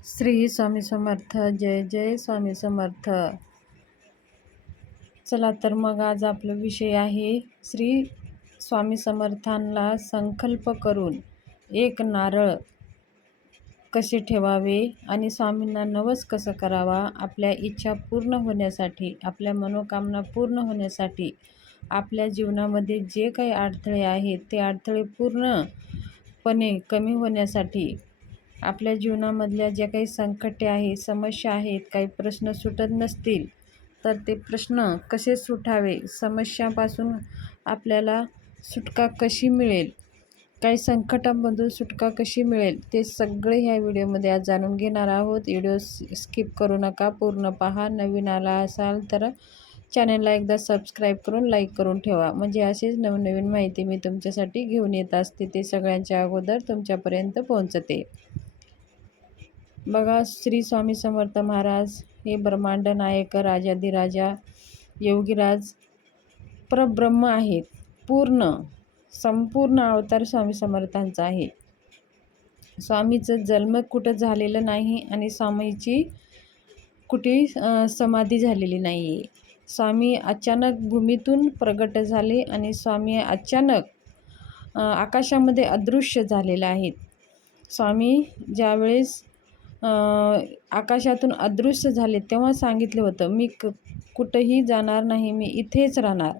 श्री स्वामी समर्थ. जय जय स्वामी समर्थ. चला तर मग आज आपला विषय आहे श्री स्वामी समर्थांना संकल्प करून एक नारळ कसे ठेवावे आणि स्वामींना नवस कसं करावा. आपल्या इच्छा पूर्ण होण्यासाठी, आपल्या मनोकामना पूर्ण होण्यासाठी, आपल्या जीवनामध्ये जे काही अडथळे आहेत ते अडथळे पूर्णपणे कमी होण्यासाठी, आपल्या जीवनामधल्या ज्या काही संकटे आहेत, समस्या आहेत, काही प्रश्न सुटत नसतील तर ते प्रश्न कसे सुटावे, समस्यापासून आपल्याला सुटका कशी मिळेल, काही संकटांमधून सुटका कशी मिळेल, ते सगळे ह्या व्हिडिओमध्ये आज जाणून घेणार आहोत. व्हिडिओ स्किप करू नका, पूर्ण पहा. नवीन आला असाल तर चॅनलला एकदा सबस्क्राईब करून लाईक करून ठेवा, म्हणजे असेच नवनवीन माहिती मी तुमच्यासाठी घेऊन येत असते, ते सगळ्यांच्या अगोदर तुमच्यापर्यंत पोहोचते. बघा, श्री स्वामी समर्थ महाराज हे ब्रह्मांड नायक, राजाधिराजा, योगीराज, परब्रह्म आहेत. संपूर्ण अवतार स्वामी समर्थांचा आहे. स्वामीचं जन्म कुठं झालेलं नाही आणि स्वामीची कुठे समाधी झालेली नाही आहे. स्वामी अचानक भूमीतून प्रगट झाले आणि स्वामी अचानक आकाशामध्ये अदृश्य झालेले आहेत. स्वामी ज्यावेळेस आकाशातून अदृश्य झाले तेव्हा सांगितलं होतं, मी कुठंही जाणार नाही, मी इथेच राहणार.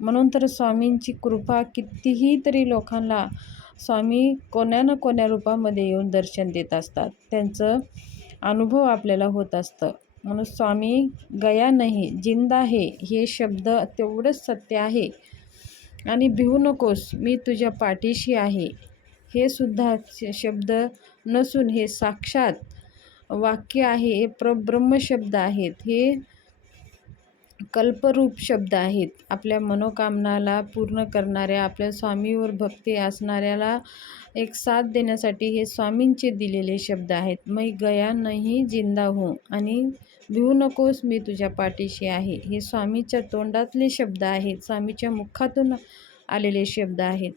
म्हणून तर स्वामींची कृपा कितीही तरी लोकांना स्वामी कोण्या ना कोण्या रूपामध्ये येऊन दर्शन देत असतात, त्यांचं अनुभव आपल्याला होत असतं. म्हणून स्वामी गया नाही जिंदा आहे हे शब्द तेवढंच सत्य आहे. आणि भिवू नकोस, मी तुझ्या पाठीशी आहे हे सुद्धा शब्द नसून हे साक्षात वाक्य आहे, हे परब्रह्म शब्द आहेत, हे कल्परूप शब्द आहेत. आपल्या मनोकामनाला पूर्ण करणाऱ्या, आपल्या स्वामीवर भक्ती असणाऱ्याला एक साथ देण्यासाठी हे स्वामींचे दिलेले शब्द आहेत. मैं गया नहीं जिंदा हूँ आणि भिवू नकोस, मी तुझ्या पाठीशी आहे, हे स्वामीच्या तोंडातले शब्द आहेत, स्वामीच्या मुखातून आलेले शब्द आहेत.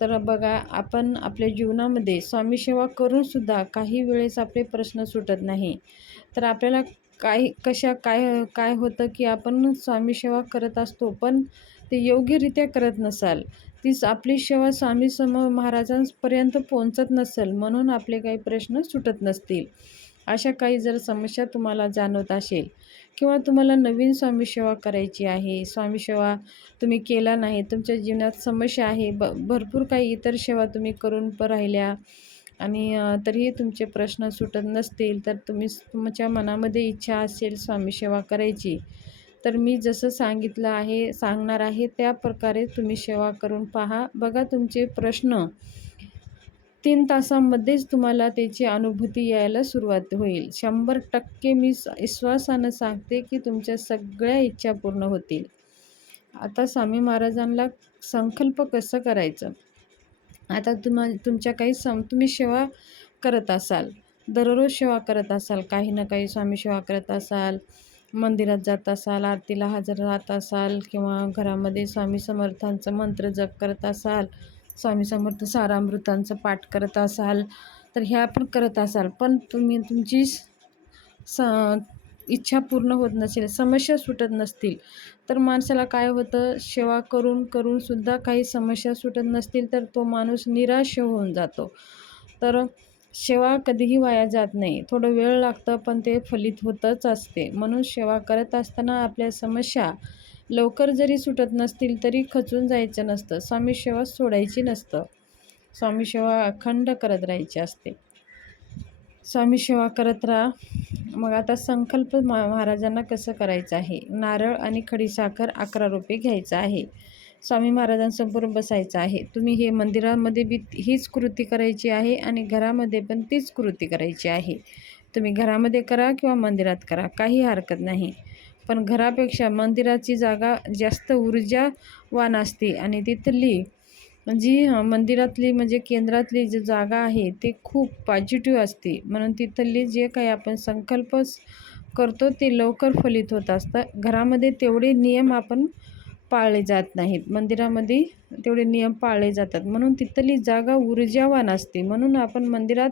तर बघा, आपण आपल्या जीवनामध्ये स्वामी सेवा करूनसुद्धा काही वेळेस आपले प्रश्न सुटत नाही. तर आपल्याला काय होतं की आपण स्वामी सेवा करत असतो पण ते योग्यरित्या करत नसाल, तीच आपली सेवा स्वामी महाराजांपर्यंत पोहोचत नसेल, म्हणून आपले काही प्रश्न सुटत नसतील. अशा काही जर समस्या तुम्हाला जाणवत असेल किंवा तुम्हाला नवीन स्वामी सेवा करायची आहे, स्वामी सेवा तुम्ही केला नाही, तुमच्या जीवनात समस्या आहे, भरपूर काही इतर सेवा तुम्ही करून राहिल्या आणि तरीही तुमचे प्रश्न सुटत नसतील, तर तुमच्या मनामध्ये इच्छा असेल स्वामी सेवा करायची, तर मी जसं सांगणार आहे त्या प्रकारे तुम्ही सेवा करून पहा. बघा, तुमचे प्रश्न 3 तासांमध्येच तुम्हाला त्याची अनुभूती यायला सुरुवात होईल. 100% मी विश्वासानं सांगते की तुमच्या सगळ्या इच्छा पूर्ण होतील. आता स्वामी महाराजांना संकल्प कसं करायचं. आता तुमच्या काही तुम्ही सेवा करत असाल, दररोज सेवा करत असाल, काही ना काही स्वामी सेवा करत असाल, मंदिरात जात असाल, आरतीला हजर राहत असाल किंवा घरामध्ये स्वामी समर्थांचं मंत्र जप करत असाल, स्वामी समर्थ सारामृतांचं पाठ करत असाल, तर ह्या पण करत असाल, पण तुमची इच्छा पूर्ण होत नसेल, समस्या सुटत नसतील, तर माणसाला काय होतं, सेवा करून सुद्धा काही समस्या सुटत नसतील तर तो माणूस निराश होऊन जातो. तर सेवा कधीही वाया जात नाही, थोडं वेळ लागतं पण ते फलित होतच असते. म्हणून सेवा करत असताना आपल्या समस्या लवकर जरी सुटत नसतील तरी खचून जायचं नसतं, स्वामी सेवा सोडायची नसतं, स्वामी सेवा अखंड करत राहायची असते. स्वामी सेवा करत राहा. मग आता संकल्प महाराजांना कसं करायचं आहे. नारळ आणि खडीसाखर 11 रुपये घ्यायचं आहे. स्वामी महाराजांसमोर बसायचं आहे. तुम्ही हे मंदिरामध्ये बी हीच कृती करायची आहे आणि घरामध्ये पण तीच कृती करायची आहे. तुम्ही घरामध्ये करा किंवा मंदिरात करा, काही हरकत नाही, पण घरापेक्षा मंदिराची जागा जास्त ऊर्जावान असते आणि तिथली जी मंदिरातली म्हणजे केंद्रातली जी जागा आहे ते खूप पॉझिटिव्ह असते. म्हणून तिथले जे काही आपण संकल्प करतो ते लवकर फलित होत असतं. घरामध्ये तेवढे नियम आपण पाळले जात नाहीत, मंदिरामध्ये तेवढे नियम पाळले जातात, म्हणून तिथली जागा ऊर्जावान असते. म्हणून आपण मंदिरात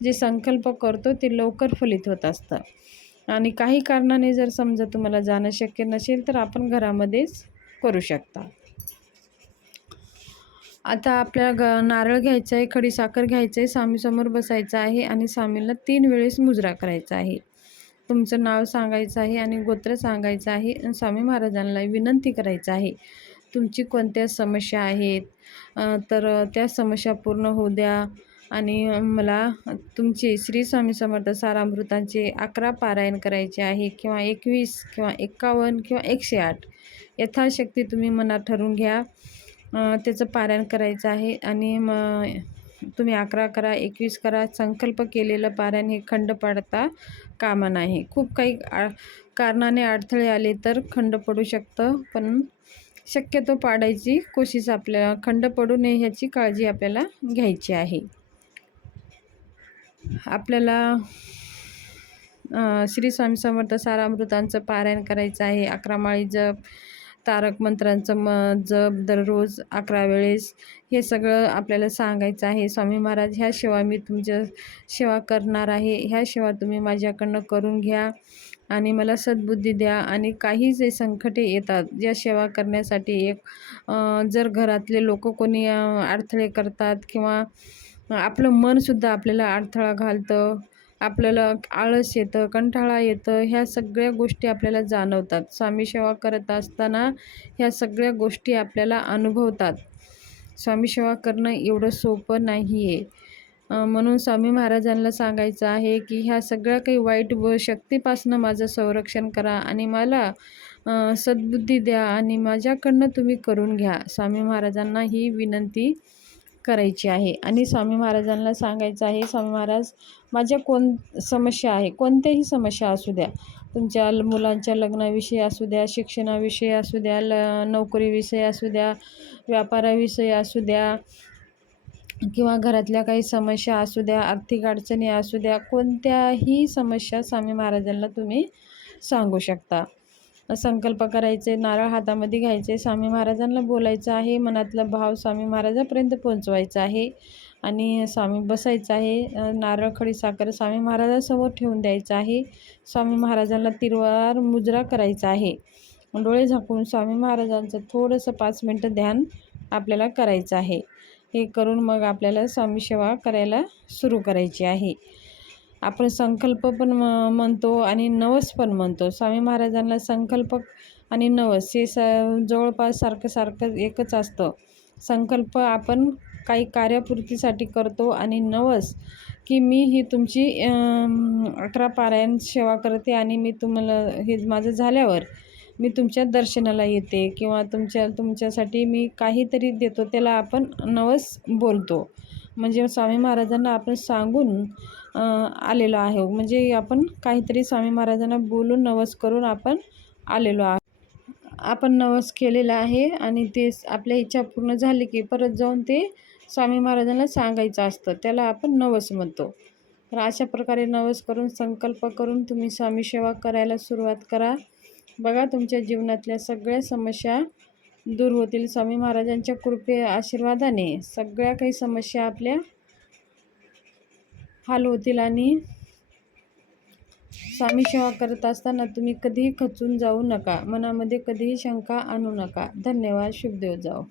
जे संकल्प करतो ते लवकर फलित होत असतं. आणि काही कारणाने जर समजा तुम्हाला जाणं शक्य नसेल तर आपण घरामध्येच करू शकता. आता आपल्याला नारळ घ्यायचा आहे, खडीसाखर घ्यायचं आहे, स्वामीसमोर बसायचं आहे आणि स्वामींना 3 वेळेस मुजरा करायचा आहे. तुमचं नाव सांगायचं आहे आणि गोत्र सांगायचं आहे आणि स्वामी महाराजांना विनंती करायचं आहे. तुमची कोणत्या समस्या आहेत तर त्या समस्या पूर्ण होऊ द्या आणि मला तुमचे श्री स्वामी समर्थ सारामृतांचे 11 पारायण करायचे आहे किंवा 21 किंवा 51 किंवा 108 यथाशक्ती तुम्ही मनात ठरवून घ्या. त्याचं पारायण करायचं आहे आणि तुम्ही 11 करा, 21 करा. संकल्प केलेलं पारायण हे खंड पडता कामा नाही. खूप काही कारणाने अडथळे आले तर खंड पडू शकतं, पण शक्यतो पाडायची कोशिश आपल्याला, खंड पडू नये ह्याची काळजी आपल्याला घ्यायची आहे. आपल्याला श्री स्वामी समर्थ सारामृतांचं पारायण करायचं आहे. 11 माळी जप, तारक मंत्रांचं जप दररोज 11 वेळेस, हे सगळं आपल्याला सांगायचं आहे. स्वामी महाराज, ह्या सेवा मी तुमच्या सेवा करणार आहे, ह्या सेवा तुम्ही माझ्याकडनं करून घ्या आणि मला सद्बुद्धी द्या. आणि काही जे संकटे येतात ज्या सेवा करण्यासाठी, जर घरातले लोक कोणी अडथळे करतात किंवा आपलं मनसुद्धा आपल्याला अडथळा घालतं, आपल्याला आळस येतं, कंटाळा येतं, ह्या सगळ्या गोष्टी आपल्याला जाणवतात. स्वामी सेवा करत असताना ह्या सगळ्या गोष्टी आपल्याला अनुभवतात. स्वामी सेवा करणं एवढं सोपं नाही आहे. म्हणून स्वामी महाराजांना सांगायचं आहे की ह्या सगळ्या काही वाईट शक्तीपासून माझं संरक्षण करा आणि मला सद्बुद्धी द्या आणि माझ्याकडनं तुम्ही करून घ्या. स्वामी महाराजांना ही विनंती करायची आहे. आणि स्वामी महाराजांना सांगायचं आहे, स्वामी महाराज, माझ्या समस्या आहे, कोणत्याही समस्या असू द्या, तुमच्या मुलांच्या लग्नाविषयी असू द्या, शिक्षणाविषयी असू द्या, नोकरीविषयी असू द्या, व्यापाराविषयी असू द्या किंवा घरातल्या काही समस्या असू द्या, आर्थिक अडचणी असू द्या, कोणत्याही समस्या स्वामी महाराजांना तुम्ही सांगू शकता. संकल्प करायचे, नारळ हातामध्ये घ्यायचे, स्वामी महाराजांना बोलायचं आहे, मनातला भाव स्वामी महाराजांपर्यंत पोहोचवायचा आहे आणि स्वामी बसायचं आहे. नारळ खडीसाखर स्वामी महाराजांसमोर ठेवून द्यायचं आहे. स्वामी महाराजांना तिरवार मुजरा करायचा आहे. डोळे झाकून स्वामी महाराजांचं थोडंसं 5 मिनटं ध्यान आपल्याला करायचं आहे. हे करून मग आपल्याला स्वामी सेवा करायला सुरू करायची आहे. आपण संकल्प पण म्हणतो आणि नवस पण म्हणतो. स्वामी महाराजांना संकल्प आणि नवस हे जवळपास सारखं एकच असतं. संकल्प आपण काही कार्यापूर्तीसाठी करतो आणि नवस की मी ही तुमची 11 पारायण सेवा करते आणि मी तुम्हाला हे माझं झाल्यावर मी तुमच्या दर्शनाला येते किंवा तुमच्यासाठी मी काहीतरी देतो, त्याला आपण नवस बोलतो. म्हणजे स्वामी महाराजांना आपण सांगून आलेलो आहे, म्हणजे आपण काहीतरी स्वामी महाराजांना बोलून नवस करून आपण आलेलो आहे. आपण नवस केलेला आहे आणि ते आपल्या इच्छा पूर्ण झाली की परत जाऊन ते स्वामी महाराजांना सांगायचं असतं, त्याला आपण नवस म्हणतो. तर अशा प्रकारे नवस करून संकल्प करून तुम्ही स्वामी सेवा करायला सुरुवात करा. बघा, तुमच्या जीवनातल्या सगळ्या समस्या दूर होतील. स्वामी महाराजांच्या कृपे आशीर्वादाने सगळ्या काही समस्या आपल्या हल होतील. आणि स्वामी सेवा करत असताना तुम्ही कधीही खचून जाऊ नका, मनामध्ये कधीही शंका आणू नका. धन्यवाद. शुभदेव जाओ.